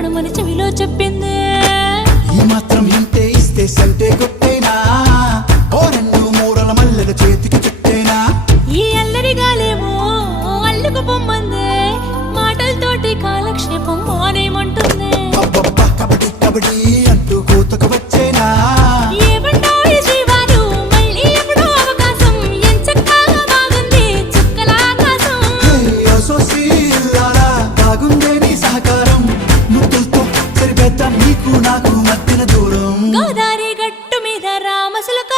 పడమని చెవిలో చెప్పింది. ఈ మాత్రం ఇంతే ఇస్తే సంటే కొట్టేనా? ఓ రెండు మూడల మల్లెల చేతికి చుట్టేనా? ఈ అల్లరి గాలేమో అల్లుకు పొమ్మంది. మాటలతోటి కాలక్షేపం మానేమంటుంది అబ్బబ్బా కబడ్డీ కబడ్డీ అంటూ కూతకు వచ్చేనా? బాగుంది గతం నీకు నాకు మధ్యన దూరం. గోదావరి గట్టు మీద రామసులక